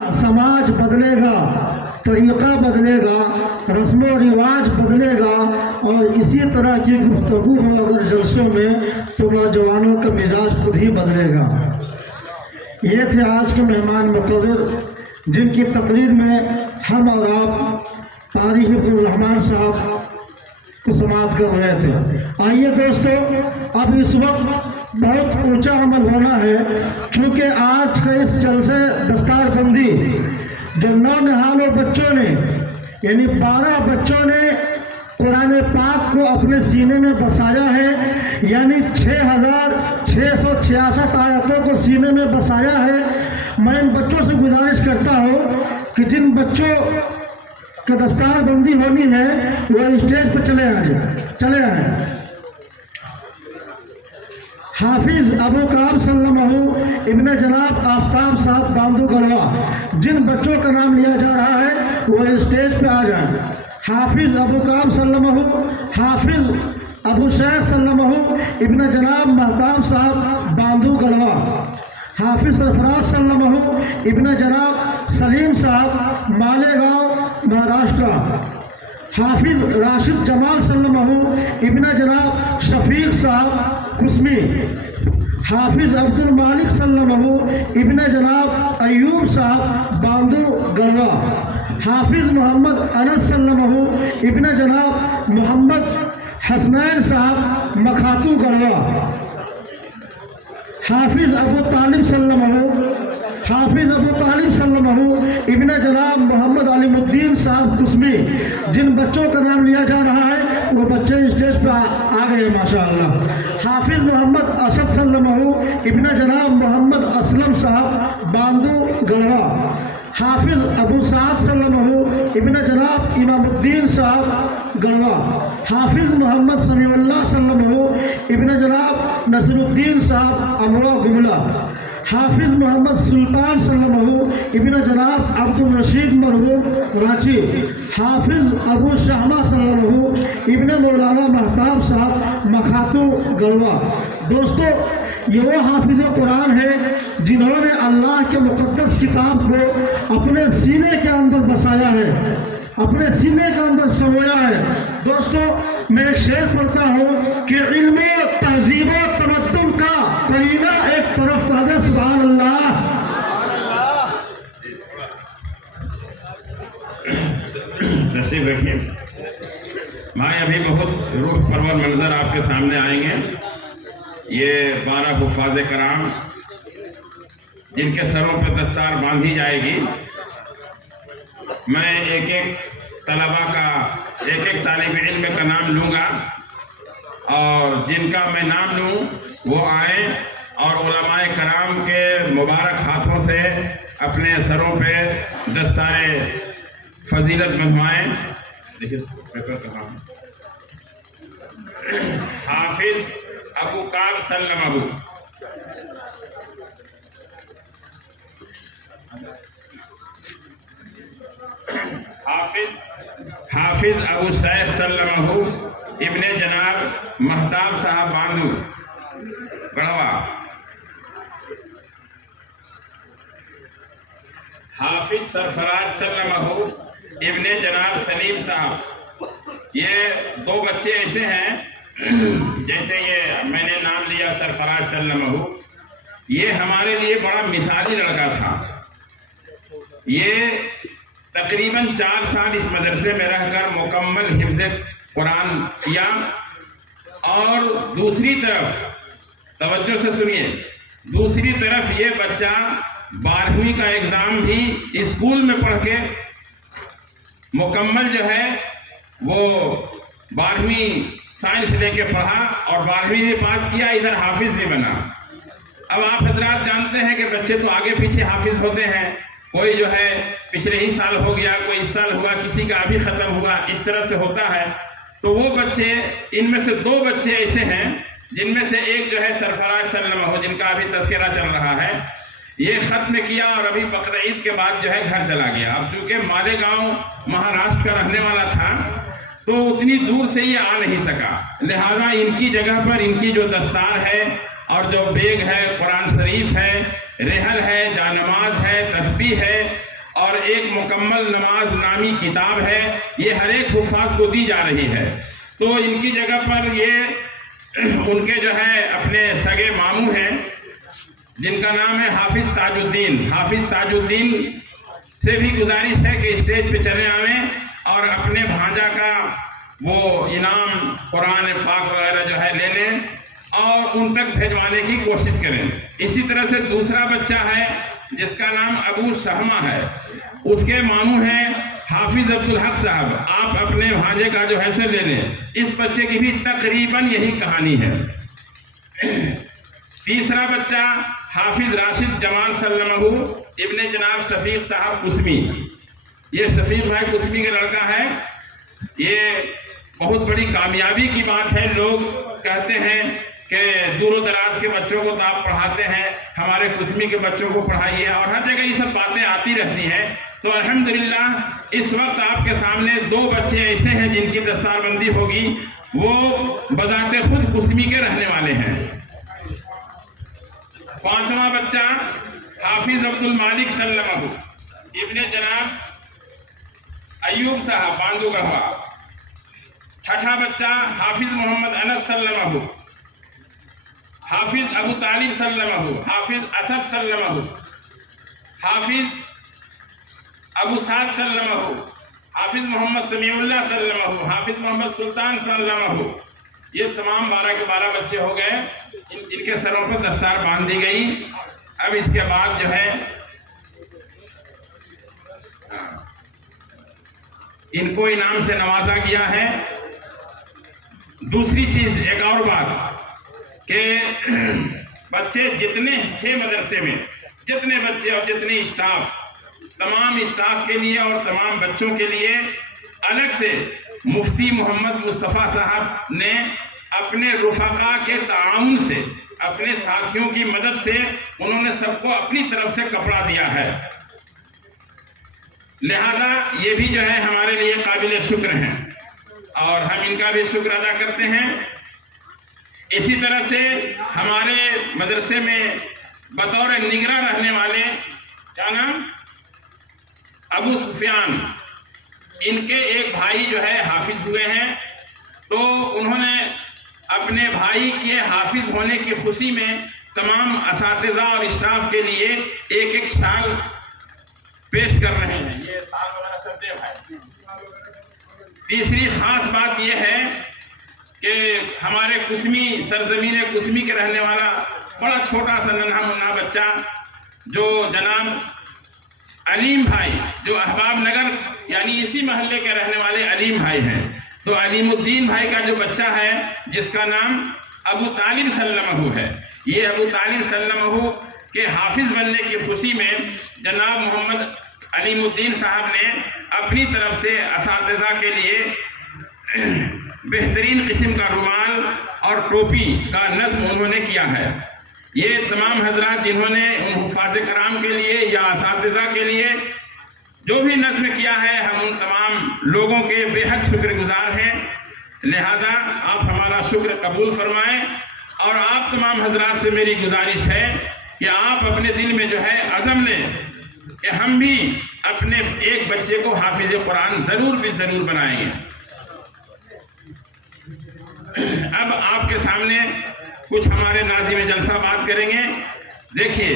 समाज बदले गा, तरीक़ा बदलेगा, रस्म व रिवाज बदलेगा और इसी तरह की गुफ्तगू हो अगर जलसों में तो नौजवानों का मिजाज खुद ही बदलेगा। ये थे आज के मेहमान मुक़र्रर जिनकी तकरीर में हम और आप क़ारी हिफ़्ज़ुर रहमान साहब को समाअत कर रहे थे। आइए दोस्तों, अब इस वक्त बहुत ऊंचा अमल होना है, क्योंकि आज का इस जलसे दस्तारबंदी जो नौनिहालों बच्चों ने यानी 12 बच्चों ने कुरान पाक को अपने सीने में बसाया है, यानी 6666 आयतों को सीने में बसाया है। मैं इन बच्चों से गुजारिश करता हूँ कि जिन बच्चों का दस्तारबंदी होनी है वो स्टेज पर चले आए। हाफिज अबू कलाम सल्लल्लाहु इब्न जनाब आफ्ताब साहब बांधू गढ़वा, जिन बच्चों का नाम लिया जा रहा है वो स्टेज पे आ जाएं। हाफिज अबू कलाम सल्लल्लाहु, हाफिज अबू शेख सल्लल्लाहु इब्न जनाब महताब साहब बांधू गढ़वा, हाफिज सरफराज सल्लल्लाहु इब्न जनाब सलीम साहब मालेगांव महाराष्ट्र, हाफिज राशिद जमाल सल्लल्लाहु इब्न जनाब शफीक साहब कुस्मी, हाफिज अब्दुल मालिक सल्लल्लाहु इब्न जनाब अयूब साहब बांधू गढ़वा, हाफिज मोहम्मद अनस सल्लल्लाहु इब्न जनाब मोहम्मद हसनैन साहब मखातू गढ़वा, हाफिज अबू तालिब सल्लल्लाहु इब्न जनाब मोहम्मद अलीमुद्दीन साहब कुस्मी। जिन बच्चों का नाम लिया जा रहा है वो बच्चे स्टेज पर आ गए माशाअल्लाह। हाफिज मोहम्मद असद सल्लल्लाहु इब्न जनाब मोहम्मद असलम साहब बांधू गढ़वा, हाफिज अबू साद सल्लल्लाहु इब्न जनाब इमामुद्दीन साहब गढ़वा, हाफिज मोहम्मद समीउल्लाह सल्लल्लाहु इब्न जनाब नसरुद्दीन साहब अमरा गुमला, हाफिज मोहम्मद सुल्तान सल्लल्लाहु इब्न जनाब अब्दुल रशीद मरहूम रांची, हाफिज अबू शाहमा सल्लल्लाहु इब्न मौलाना महताब साहब मखातू गढ़वा। दोस्तों, ये वो हाफिज कुरान है जिन्होंने अल्लाह के मुक़द्दस किताब को अपने सीने के अंदर बसाया है, अपने सीने के अंदर संजोया है। दोस्तों, मैं एक शेर पढ़ता हूँ कि इल्म तहजीब व तमद्दुन का करीना एक तरफ पढ़े सुभान अल्लाह। तशरीफ रखिए। मैं अभी बहुत रूह परवर मंजर आपके सामने आएंगे। ये 12 हुफ़ाज़ कराम जिनके सरों पर दस्तार बांधी जाएगी। मैं एक एक तलबा का, एक एक तालिब इल्म का नाम लूँगा और जिनका मैं नाम लूँ वो आए और उलमाए कराम के मुबारक हाथों से अपने सरों पे दस्तारे फजीलत बनवाएँ। देखिए पेपर कहाँ। हाफिज अबू काब सल्लल्लाहु, हाफिज अबू सैफ सल्लल्लाहु इब्ने जनाब महताब साहब बांधू गढ़वा, हाफिज सरफराज सल्लल्लाहु इब्ने जनाब सलीम साहब। ये 2 बच्चे ऐसे हैं, जैसे ये मैंने नाम लिया सरफराज सल्लल्लाहु, ये हमारे लिए बड़ा मिसाली लड़का था। ये तकरीबन 4 साल इस मदरसे में रहकर मुकम्मल हिफ्ज़ कुरान किया और दूसरी तरफ तवज्जो से सुनिए, दूसरी तरफ ये बच्चा 12वीं का एग्ज़ाम भी स्कूल में पढ़ के मुकम्मल जो है वो 12वीं साइंस लेके पढ़ा और 12वीं भी पास किया, इधर हाफिज भी बना। अब आप हजरात जानते हैं कि बच्चे तो आगे पीछे हाफिज होते हैं, कोई जो है पिछले ही साल हो गया, कोई इस साल हुआ, किसी का अभी ख़त्म हुआ, इस तरह से होता है। तो वो बच्चे, इनमें से 2 बच्चे ऐसे हैं जिनमें से एक जो है सरफराज सल्लल्लाहु, जिनका अभी तज़किरा चल रहा है, ये ख़त्म किया और अभी बकरीद ईद के बाद जो है घर चला गया। अब चूँकि मालेगांव महाराष्ट्र का रहने वाला था तो उतनी दूर से ये आ नहीं सका, लिहाजा इनकी जगह पर इनकी जो दस्तार है और जो बेग है, कुरान शरीफ है, रेहल है, जानमाज है, तस्बीह है اور ایک مکمل نماز نامی کتاب ہے، یہ ہر ایک حفاظ کو دی جا رہی ہے۔ تو ان کی جگہ پر یہ ان کے جو ہے اپنے سگے ماموں ہیں جن کا نام ہے حافظ تاج الدین۔ حافظ تاج الدین سے بھی گزارش ہے کہ اسٹیج پہ چلے آویں اور اپنے بھانجا کا وہ انعام قرآن پاک وغیرہ جو ہے لے لیں اور ان تک بھیجوانے کی کوشش کریں۔ اسی طرح سے دوسرا بچہ ہے جس کا نام ابو شہمہ ہے، اس کے ماموں ہیں حافظ عبدالحق صاحب۔ آپ اپنے بھانجے کا جو حیثیت لے لیں۔ اس بچے کی بھی تقریباً یہی کہانی ہے۔ تیسرا بچہ حافظ راشد جمال سلمہ ابن جناب شفیق صاحب قسمی۔ یہ شفیق بھائی قسمی کا لڑکا ہے۔ یہ بہت بڑی کامیابی کی بات ہے۔ لوگ کہتے ہیں کہ دور و دراز کے بچوں کو تو آپ پڑھاتے ہیں، ہمارے قسمی کے بچوں کو پڑھائیے، اور ہر جگہ یہ سب باتیں آتی رہتی ہیں۔ تو الحمدللہ اس وقت آپ کے سامنے 2 بچے ایسے ہیں جن کی دستار بندی ہوگی، وہ بذات خود قسمی کے رہنے والے ہیں۔ 5واں بچہ حافظ عبد المالک سلمہ ابن جناب ایوب صاحب باندو گڑھوا۔ 6واں بچہ حافظ محمد انس سلمہ، حافظ ابو طالب سلمہ، حافظ اسد سلمہ، حافظ ابو سعد سلمہ، حافظ محمد سمیع اللہ سلمہ، حافظ محمد سلطان سلمہ۔ یہ تمام 12 کے 12 بچے ہو گئے۔ ان کے سروں پر دستار باندھ دی گئی۔ اب اس کے بعد جو ہے ان کو انعام سے نوازا گیا ہے۔ دوسری چیز ایک اور بات کہ بچے جتنے تھے مدرسے میں، جتنے بچے اور جتنے اسٹاف، تمام اسٹاف کے لیے اور تمام بچوں کے لیے الگ سے مفتی محمد مصطفیٰ صاحب نے اپنے رفقا کے تعاون سے، اپنے ساتھیوں کی مدد سے انہوں نے سب کو اپنی طرف سے کپڑا دیا ہے۔ لہذا یہ بھی جو ہے ہمارے لیے قابل شکر ہیں اور ہم ان کا بھی شکر ادا کرتے ہیں۔ اسی طرح سے ہمارے مدرسے میں بطور نگراں رہنے والے کیا نام ابو سفیان، ان کے ایک بھائی جو ہے حافظ ہوئے ہیں، تو انہوں نے اپنے بھائی کے حافظ ہونے کی خوشی میں تمام اساتذہ اور اسٹاف کے لیے 1 سال پیش کر رہے ہیں۔ یہ سال وغیرہ سب دے بھائی۔ تیسری خاص بات یہ ہے کہ ہمارے قسمی سرزمین قسمی کے رہنے والا بڑا چھوٹا سا ننھا منھا بچہ جو جناب علیم بھائی، جو احباب نگر یعنی اسی محلے کے رہنے والے علیم بھائی ہیں، تو علیم الدین بھائی کا جو بچہ ہے جس کا نام ابو طالب سلمہ ہے، یہ ابو طالب سلمہ کے حافظ بننے کی خوشی میں جناب محمد علیم الدین صاحب نے اپنی طرف سے اساتذہ کے لیے بہترین قسم کا رومال اور ٹوپی کا نظم انہوں نے کیا ہے۔ یہ تمام حضرات جنہوں نے حفاظ کرام کے لیے یا اساتذہ کے لیے جو بھی نظم کیا ہے، ہم ان تمام لوگوں کے بے حد شکر گزار ہیں۔ لہذا آپ ہمارا شکر قبول فرمائیں، اور آپ تمام حضرات سے میری گزارش ہے کہ آپ اپنے دل میں جو ہے عزم لیں کہ ہم بھی اپنے ایک بچے کو حافظ قرآن ضرور بنائیں گے۔ اب آپ کے سامنے کچھ ہمارے ناظم جلسہ بات کریں گے۔ دیکھیے،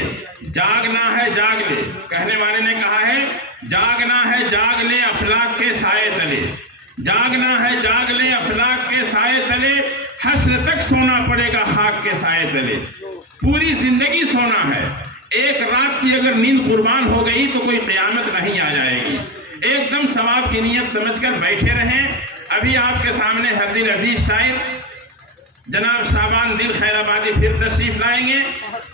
جاگنا ہے جاگ لے، کہنے والے نے کہا ہے جاگنا ہے جاگ لے افلاک کے سائے تلے، جاگنا ہے جاگ لے افلاک کے سائے تلے، حشر تک سونا پڑے گا خاک کے سائے تلے۔ پوری زندگی سونا ہے، ایک رات کی اگر نیند قربان ہو گئی تو کوئی قیامت نہیں آ جائے گی۔ ایک دم ثواب کی نیت سمجھ کر بیٹھے رہیں۔ ابھی آپ کے سامنے ہر دل عزیز شاعر جناب شعبان دل خیر آبادی پھر تشریف لائیں گے،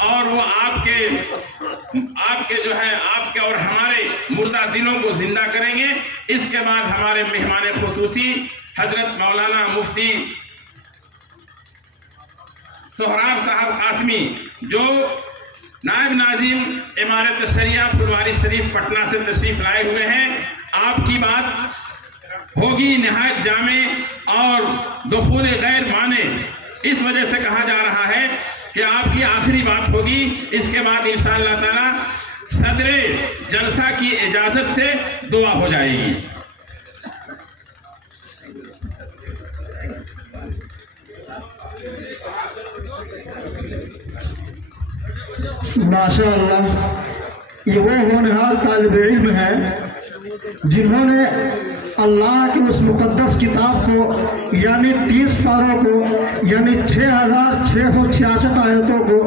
اور وہ آپ کے جو ہے آپ کے اور ہمارے مردہ دلوں کو زندہ کریں گے۔ اس کے بعد ہمارے مہمان خصوصی حضرت مولانا مفتی سہراب صاحب قاسمی، جو نائب ناظم امارت شریعہ پھلواری شریف پٹنہ سے تشریف لائے ہوئے ہیں، آپ کی بات ہوگی نہایت جامع اور دخول غیر مانے۔ اس وجہ سے کہا جا رہا ہے کہ آپ کی آخری بات ہوگی۔ اس کے بعد انشاءاللہ تعالی सदर जलसा की इजाजत से दुआ हो जाएगी। माशाअल्लाह, ये वो होनहार तालिब इल्म है जिन्होंने अल्लाह की उस मुक़द्दस किताब को यानी 30 पारों को यानी 6666 आयतों को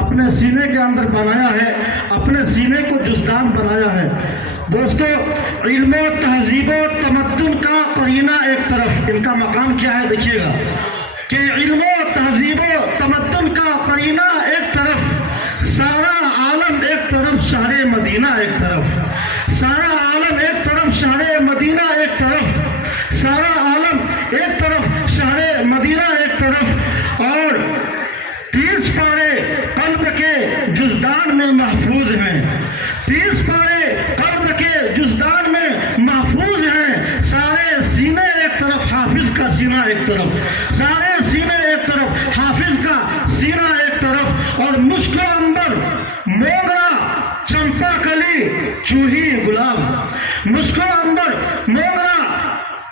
अपने सीने के अंदर बनाया है, अपने सीने को जुज़दान बनाया है। दोस्तों, इल्म तहजीब तमद्दुन का करीना एक तरफ, इनका मकाम क्या है देखिएगा कि इल्म तहजीब तमद्दुन का करीना एक तरफ, सारा आलम एक तरफ, शहर मदीना एक तरफ, सारा आलम एक तरफ, शहर मदीना एक तरफ, सारा आलम एक तरफ, शहर मदीना एक तरफ, और 30 पारे कल्ब के जुज़दान में महफूज हैं, 30 पारे कल्ब के जुज़दान में महफूज हैं। सारे सीने एक तरफ, हाफिज का सीना एक तरफ, सारे सीने एक तरफ, हाफिज का सीना एक तरफ, और मुश्किल अंबर मोगरा चंपा कली चूही गुलाब, मुश्किल अंबर मोगरा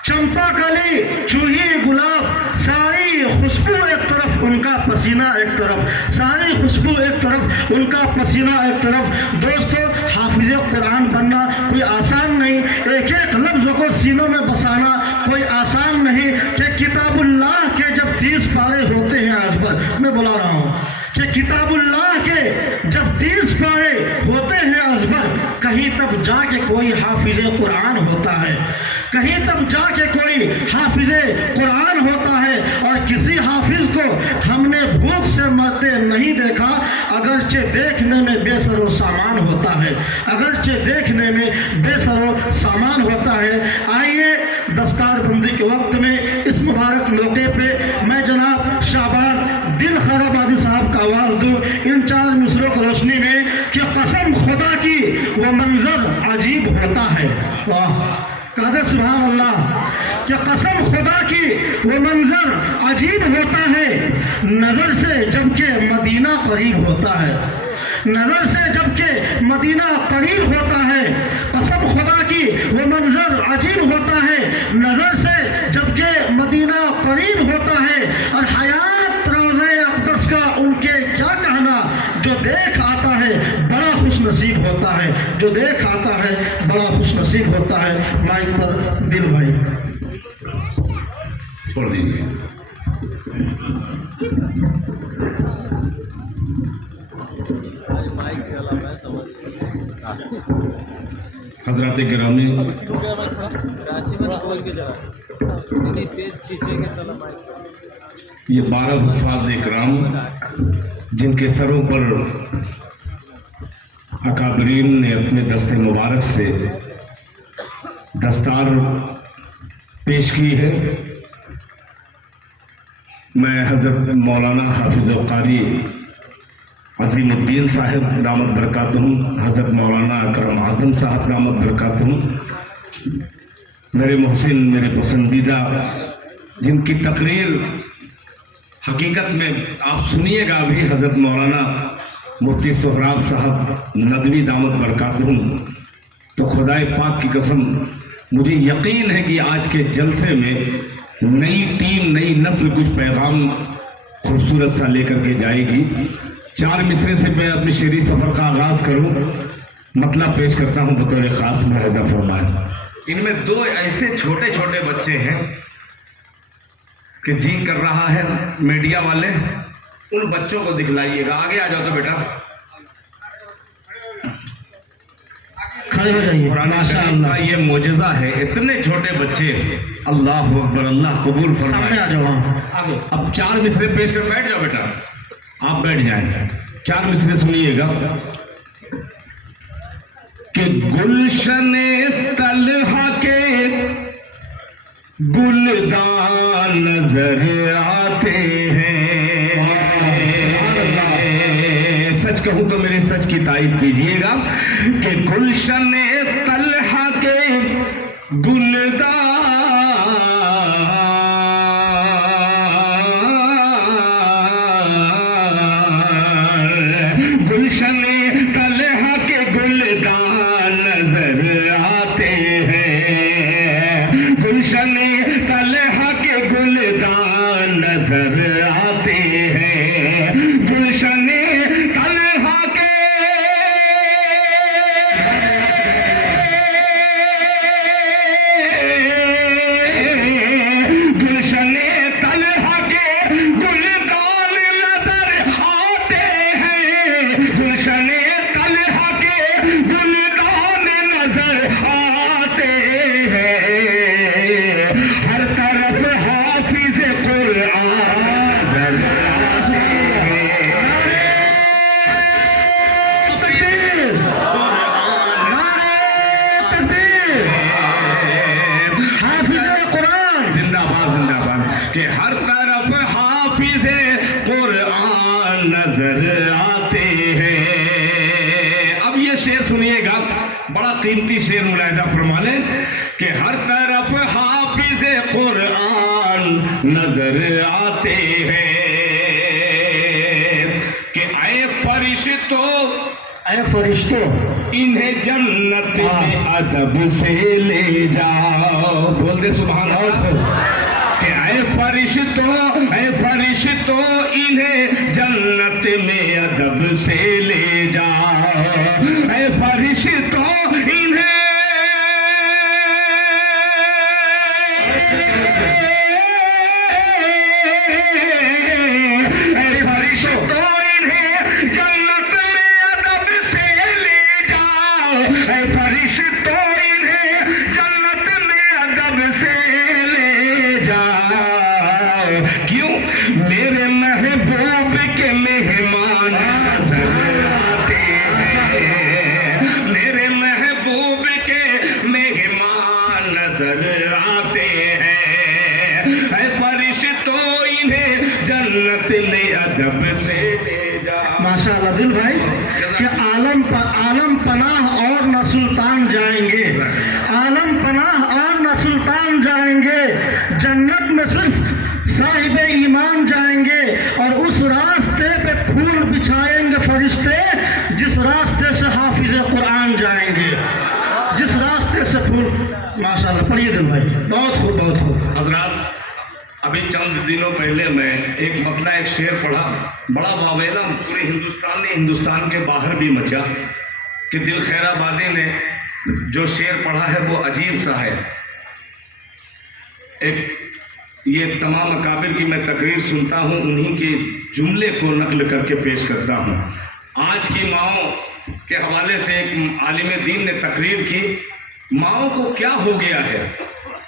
चंपा कली चूही गुलाब, सारी खुशबू एक तरफ, उनका पसीना एक तरफ, सारी खुशबू एक तरफ, उनका पसीना एक तरफ। दोस्तों, हाफिज कुरान बनना कोई आसान नहीं, एक एक लफ्ज़ को सीनों में बसाना कोई आसान नहीं। कि किताबुल्लाह के जब 30 पारे होते हैं, आज पर मैं बुला रहा हूँ कि किताबुल्लाह के जब 30 पारे होते हैं अजबर, कहीं तब जाके कोई हाफिज कुरान होता है, कहीं तब जाके कोई हाफिज कुरान होता है। और किसी हाफिज को हमने भूख से मरते नहीं देखा, अगरचे देखने में बेसरो सामान होता है, अगरचे देखने में बेसरो सामान होता है। आइए दस्तार बंदी के वक्त में इस मुबारक मौके पे मैं जनाब शाहबाज दिल खैराबादी साहब का आवाज़ दूँ इन 4 मिसरों की रोशनी में कि कसम खुदा की वो मंजर अजीब होता है। वाह, कहते सुभान अल्लाह, कि कसम खुदा की वो मंजर अजीब होता है, नज़र से जबकि मदीना करीब होता है, नज़र से जबकि मदीना करीब होता है। कसम खुदा की वो मंजर अजीब होता है, नज़र से जबकि मदीना करीब होता है। और हयात रोज़े अक़दस का उनके क्या कहना, जो देख आता है बड़ा खुश नसीब होता है, जो देख आता है बड़ा खुश नसीब होता है। माइक पर दिल भाई छोड़ दीजिए। हजरात गिरामी, कराची में बोल के जा, इतनी तेज खींचेंगे साला माइक। ये 12 हुफ़ाज़ इकराम जिनके सरों पर अकाबरीन ने अपने दस्ते मुबारक से दस्तार पेश की है, मैं हज़रत मौलाना हाफिज़ कारी अज़ीमुद्दीन साहब दामत बरकातुहू, हज़रत मौलाना अकरम आज़म साहब दामत बरकातुहू, मेरे मोहसिन, मेरे पसंदीदा, जिनकी तकरीर हकीकत में आप सुनिएगा अभी, हज़रत मौलाना मुफ्ती सोहराब साहब नदवी दामत बरकातुहू, तो खुदाए पाक की कसम मुझे यकीन है कि आज के जलसे में नई टीम, नई नस्ल कुछ पैगाम खूबसूरत सा लेकर के जाएगी। 4 मिसरे से मैं अपने शेरी सफ़र का आगाज़ करूं, मतलब पेश करता हूं बतौर ख़ास मुआहदा फरमाए। इनमें 2 ऐसे छोटे छोटे बच्चे हैं कि जी कर रहा है मीडिया वाले उन बच्चों को दिखलाइएगा। आगे आ जाओ तो बेटा, खड़े हो जाइए। माशाअल्लाह, ये मोजज़ा है, इतने छोटे बच्चे। अल्लाह अकबर, अल्लाह कबूल फरमाए। सामने आ जाओ आगे। अब 4 मिसरे पेश कर, बैठ जाओ बेटा, आप बैठ जाएं। 4 मिसरे सुनिएगा कि गुलशने तलहा के गुलदान नजर आते हैं। सच कहूं तो मेरे सच की तारीफ कीजिएगा कि गुलशने तलहा के गुलदान गुलशने तलहा के गुल नजर आते हैं, हर तरफ हाफिज कुरान नजर आते हैं। तकबीर, तकबीर, हाफिज कुरान जिंदाबाद जिंदाबाद कि हर तरफ हाफिज कुरान नजर आते हैं। अब ये शेर सुनिएगा, बड़ा कीमती शेर मुलाहिजा फरमा लें कि हर तरफ हाफिज कुरान नजर आते हैं कि आए फरिश्तों, ऐ फरिश्तों, इन्हें जन्नत में अदब से ले जाओ। बोल दे सुभान अल्लाह। कि ऐ फरिश्तों इन्हें जन्नत में अदब से ले जाओ। ऐ फरिश्तों इन्हें जन्नत में अदब से ले जाओ। ऐ फरिश्तों इन्हें जन्नत में अदब से ले जाओ। क्यों? मेरे महबूब के मेहमान नजर आते हैं, मेरे महबूब के मेहमान नजर आते हैं। ऐ फरिश्तों इन्हें जन्नत में अदब से ले जाओ। माशाअल्लाह दिल भाई कि आलम पनाह और न सुल्तान जाएंगे, आलम पनाह और न सुल्तान जाएंगे, जन्नत में सिर्फ साहिब ईमान जाएंगे और उस रास्ते पे फूल बिछाएंगे फरिश्ते जिस रास्ते से हाफिज कुरान जाएंगे, जिस रास्ते से फूल। माशाअल्लाह, पढ़िए दिल भाई, बहुत खूब बहुत खूब। हजरात, अभी चंद दिनों पहले मैं एक मसला, एक शेर पढ़ा, बड़ा वावेला पूरे हिंदुस्तान ने, हिंदुस्तान के बाहर भी मचा कि दिल खैराबादी ने जो शेर पढ़ा है वो अजीब सा है। ये तमाम अकाबिर की मैं तकरीर सुनता हूँ, उन्हीं के जुमले को नकल करके पेश करता हूँ। आज की माओ के हवाले से एक आलिम दीन ने तकरीर की, माओ को क्या हो गया है,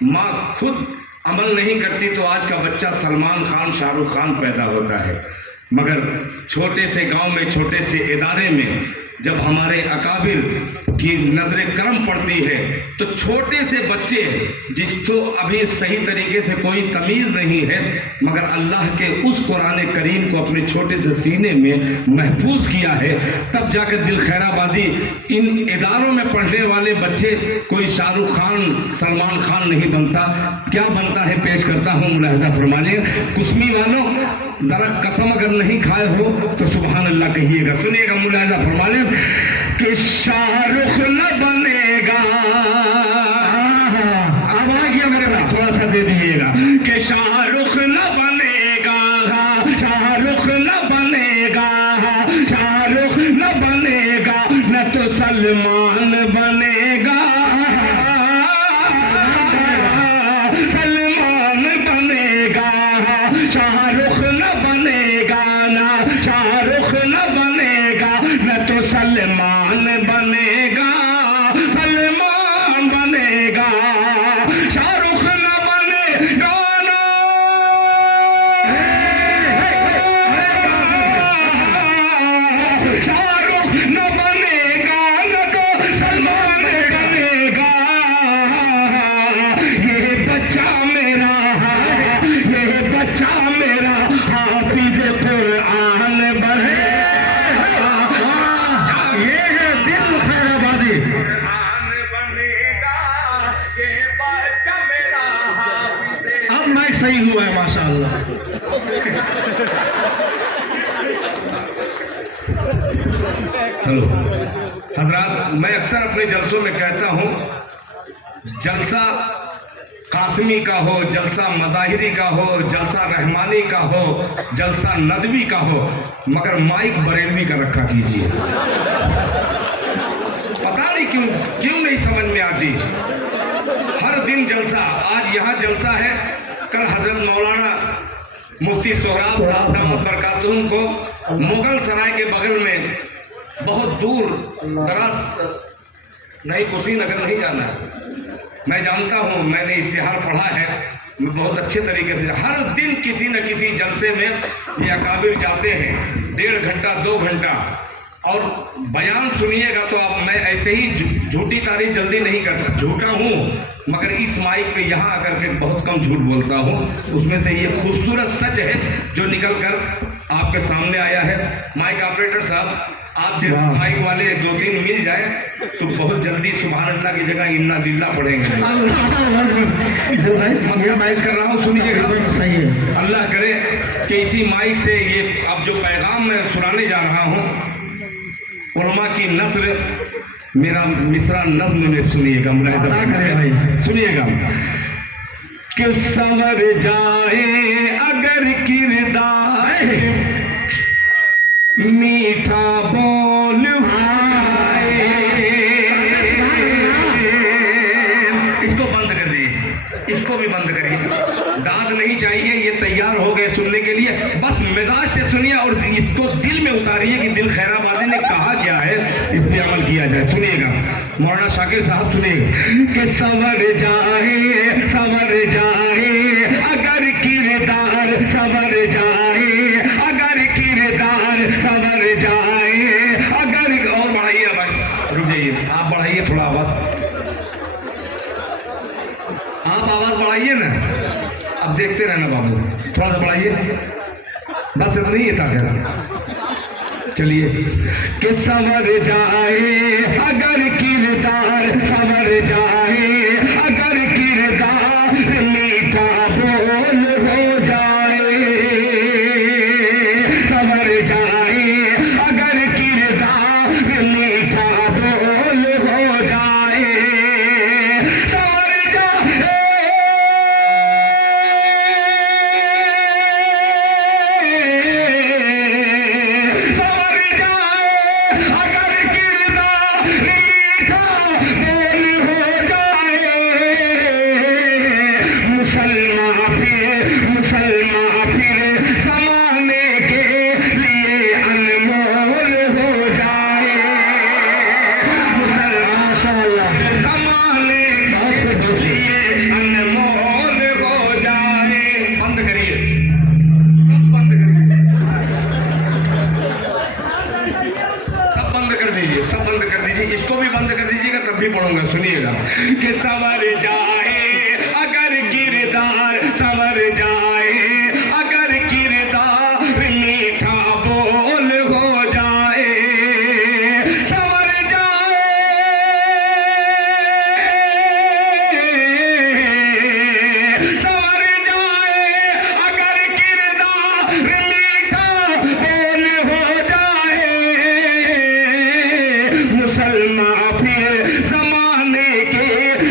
माँ खुद अमल नहीं करती तो आज का बच्चा सलमान खान, शाहरुख खान पैदा होता है। मगर छोटे से गांव में, छोटे से इदारे में जब हमारे अकाबिर की नजर करम पड़ती है तो छोटे से बच्चे जिसको अभी सही तरीके से कोई तमीज़ नहीं है, मगर अल्लाह के उस कुरान करीम को अपने छोटे से सीने में महफूज किया है, तब जाकर दिल खैराबादी इन इदारों में पढ़ने वाले बच्चे कोई शाहरुख खान, सलमान खान नहीं बनता। क्या बनता है पेश करता हूँ, मुलाहिजा फरमाइए। कुस्मी वालों, जरा कसम अगर नहीं खाए हो तो सुभान अल्लाह कहिएगा। सुनिएगा, मुलाहिजा फरमाइए कि शाहरुख न बनेगा, अब आ गया मेरे पास, थोड़ा सा दे दीजिएगा कि शाहरुख न बनेगा, शाहरुख न बनेगा, शाहरुख न बनेगा, न तो सलमान बनेगा, सलमान बनेगा, शाहरुख न बनेगा, ना शाहरुख न बनेगा, न तो सलमान बनेगा, सलमान बनेगा, शाहरुख न बनेगा, ना शाहरुख न बनेगा, न तो सलमान बनेगा। ये बच्चा मेरा, ये बच्चा मेरा हाफिज कुरान बने, ये है दिल खैराबादी। बनेगा, ये बच्चा मेरा हाफिज। अब माइक सही हुआ है माशाअल्लाह। हेलो हजरात, मैं अक्सर अपने जलसों में कहता हूँ, जलसा कासमी का हो, जलसा मज़ाहिरी का हो, जलसा रहमानी का हो, जलसा नदवी का हो, मगर माइक बरेलवी का रखा कीजिए। पता नहीं क्यों नहीं समझ में आती। हर दिन जलसा, आज यहाँ जलसा है, कल हजरत मौलाना मुफ्ती सोहराब साहब दामत बरकातुहू को मुगल सराय के बगल में बहुत दूर दराज नहीं, कुशीनगर नहीं जाना है। मैं जानता हूँ, मैंने इश्तिहार पढ़ा है, मैं बहुत अच्छे तरीके से, हर दिन किसी न किसी जलसे में ये अकाबिर जाते हैं, 1.5 घंटा 2 घंटा, और बयान सुनिएगा तो आप, मैं ऐसे ही झूठी तारीफ जल्दी नहीं करता, झूठा हूँ, मगर इस माइक पे यहाँ आकर के बहुत कम झूठ बोलता हूँ। उसमें से ये खूबसूरत सच है जो निकल कर आपके सामने आया है। माइक ऑपरेटर साहब, आप जब माइक वाले 2-3 मिल जाए तो बहुत जल्दी सुभान अल्लाह की जगह इन्ना लिल्लाह पढ़ेंगे। मैं माइक कर रहा हूँ, सुनिएगा। सही है। अल्लाह करे कि इसी माइक से ये अब जो पैगाम मैं सुनाने जा रहा हूँ, उलमा की नस्र, मेरा मिसरा नज्म में सुनिएगा, मुलाहिजा करें भाई, सुनिएगा। कि संवर जाए अगर किरदार, मीठा बोल भाई। इसको बंद कर दिए, इसको भी बंद करिए, दाद नहीं चाहिए, ये तैयार हो गए सुनने के लिए, बस मिजाज से सुनिए और इसको दिल में उतारिए कि दिल खैराबादी ने कहा क्या है, इस पर अमल किया जाए। सुनिएगा मौलाना शाकिर साहब, सुनिएगा। कि संवर जाए अगर किरदार, संवर जाए अगर किरदार, संवर जाए अगर। और बढ़ाइए भाई, रुक जाइए, आप बढ़ाइए थोड़ा आवाज, आप आवाज बढ़ाइए ना, अब देखते रहना बाबू, थोड़ा सा बढ़ाइए, बस इतना ही है ताकि। चलिए। कि संवर जाए अगर किरदार, संवर जाए अगर किरदार, मीठा बोल हो जाए, संवर जाए अगर किरदार, मीठा बोल हो जाए, संवर जाए अगर किरदार, मीठा बोल हो जाए। मुसलमान फिर ज़माने के लिए अनमोल हो जाए, ज़माने के लिए अनमोल हो जाए। बंद करिए, सब बंद करिए, सब बंद कर दीजिए, सब बंद कर दीजिए, इसको भी बंद कर दीजिएगा तब भी पढ़ूंगा। सुनिएगा। कि संवर जाए अगर किरदार, संवर जाए अगर किरदार, मीठा बोल हो जाए, संवर जाए संवर जाए अगर किरदार, मीठा बोल हो जाए। मुसलमान फिर ज़माने के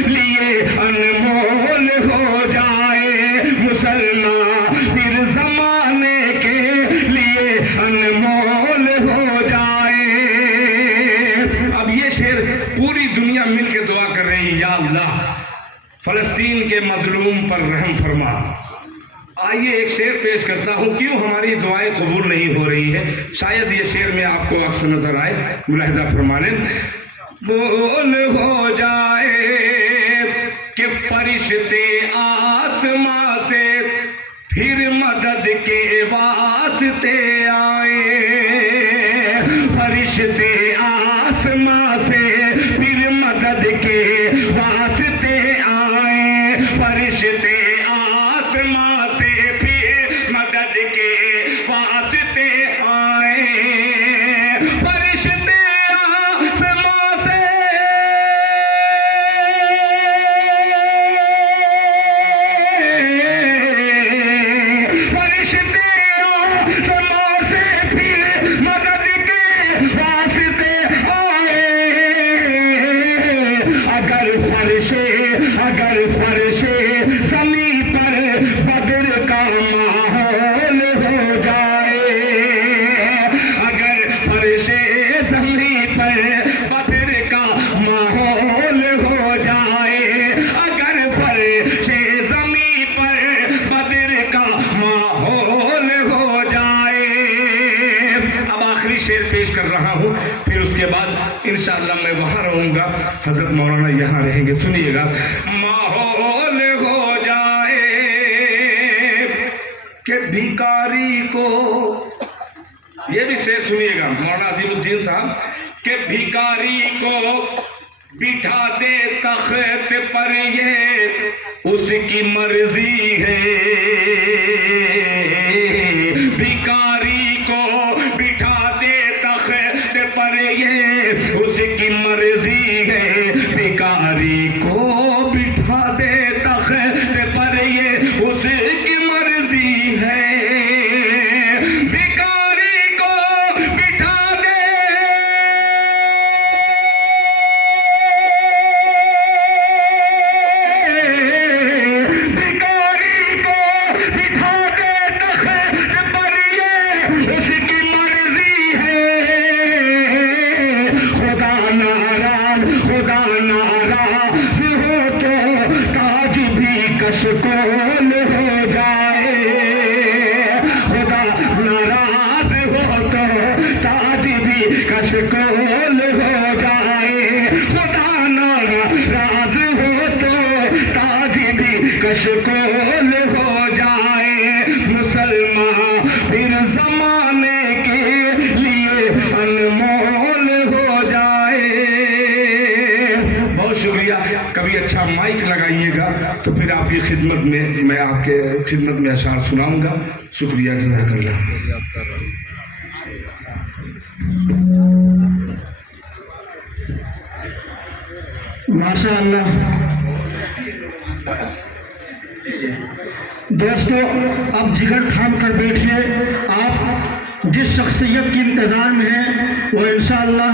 लिए अनमोल हो जाए, मुसलमान फिर ज़माने के लिए अनमोल हो जाए। अब ये शेर पूरी दुनिया मिलकर दुआ कर रही है, या अल्लाह फलस्तीन के मजलूम पर रहम फरमा। आइए एक शेर पेश करता हूँ, क्यों हमारी दुआएं कबूल नहीं हो रही है, शायद ये शेर में आपको अक्सर नजर आए, मुलाहिजा फरमाने। बोल हो जाए कि फरिश्ते आसमां से फिर मदद के वास्ते आए, फरिश्ते आसमां से फिर मदद के वास्ते आए, फरिश्ते आसमां से फिर मदद के वास्ते आए, फरिश्ते आसमां से फरिश्ते आसमां से फिर मदद के वास्ते आए। अगर फर्शे ज़मीं पर बद्र का माहौल हो जाए, अगर फर्शे ज़मीं पर बद्र का माहौल हो जाए, अगर फर्शे ज़मीं पर बद्र का माहौल हो जाए। अब आखिरी शेर पेश कर रहा हूँ, फिर उसके बाद इंशाअल्लाह मैं वहाँ रहूँगा। सुनाऊंगा। हजरत मौलाना यहाँ रहेंगे, सुनिएगा। माहौल हो जाए कि भिखारी को, ये भी शेर सुनिएगा मौलाना अजीमुद्दीन साहब, कि भिखारी को बिठा दे तख्त पर ये उसकी मर्जी है। भिखारी को बिठा दे तख्त पर ये उसकी मर्जी है। भिखारी को बिठा दे तख्त पर ये उसकी मर्जी है। भिखारी को बिठा दे, भिखारी को बिठा दे तख्त पर ये उसकी मर्जी है। खुदा नाराज हो तो ताज भी कशकोल हो जाए। खुदा नाराज हो तो ताज भी कशकोल हो जाए। खुदा नाराज हो तो ताज भी कशकोल हो जाए। मुसलमान फिर जमाने के लिए अनमोल हो जाए। बहुत शुक्रिया। कभी अच्छा माइक लगाइएगा तो फिर आपकी खिदमत में, मैं आपके खिदमत में अशार सुनाऊंगा। शुक्रिया, जज़ाकल्लाह। माशाअल्लाह। दोस्तों, अब जिगर थाम कर बैठिए। आप जिस शख्सियत की इंतजार में हैं वो इंशाअल्लाह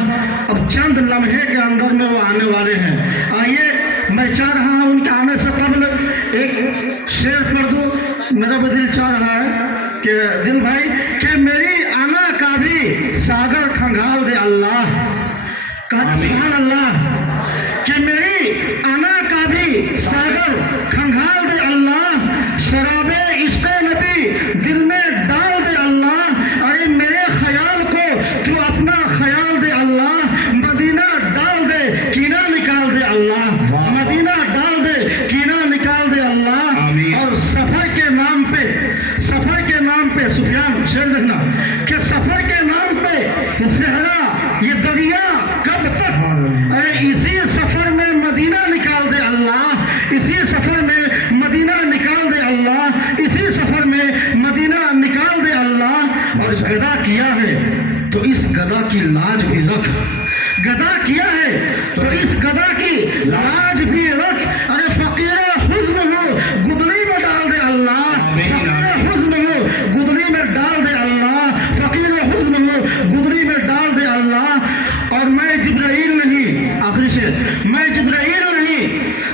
अब चंद लम्हे के अंदर में वो आने वाले हैं। आइए, मैं चाह रहा हूँ उनके आने से कबल एक शेर पढ़ दूँ। मेरा भी दिल चाह रहा है कि दिल भाई कि मेरी आना का भी सागर खंगाल दे अल्लाह। सुभान अल्लाह। कि मेरी आना का भी सागर खंगाल दे अल्लाह। शराबे इश्क़ नबी दिल में डाल दे अल्लाह। अरे मेरे ख्याल को तू अपना ख्याल दे अल्लाह। मदीना डाल दे कीना निकाल दे अल्लाह। मदीना डाल दे कीना निकाल दे अल्लाह। और सफर के नाम पे सुफियान शेर देखना कि सफर के नाम पे सहरा ये दरिया कब तक। अरे इसी सफर में मदीना निकाल दे अल्लाह। इसी सफर में मदीना निकाल दे अल्लाह। इसी सफर में मदीना निकाल दे अल्लाह। और गदा किया है तो इस गदा की लाज भी रख। गदा किया है तो इस गदा की लाज भी रख। अरे फकीर हुस्न हो गुदली में डाल दे अल्लाह। फकीर हुस्न हो गुदली में डाल दे अल्लाह। फकीर हुस्न हो गुदली में डाल दे अल्लाह। और मैं जिब्राइल नहीं, आखिरी से, मैं जिब्राइल नहीं,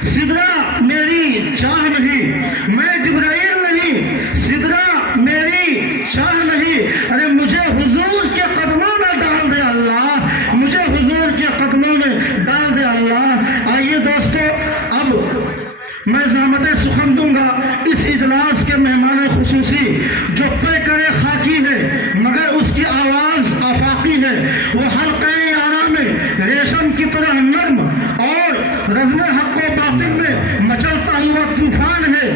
सिदरा मेरी चाह नहीं। मैं जिब्राइल नहीं, सिदरा मेरी चाह नहीं। अरे मुझे हुजूर के कदमों में डाल दे अल्लाह। मुझे हुजूर के कदमों में डाल दे अल्लाह। आइए दोस्तों, अब मैं ज़हमत सुखन दूंगा इस इजलास के मेहमान खुसूसी जो पे करे खाकी है मगर उसकी आवाज़ आफाकी है। वो हल्क़े आरा में रेशम की तरह नर्म और रज़्म हक़ व बातिल में मचलता हुआ तूफान है।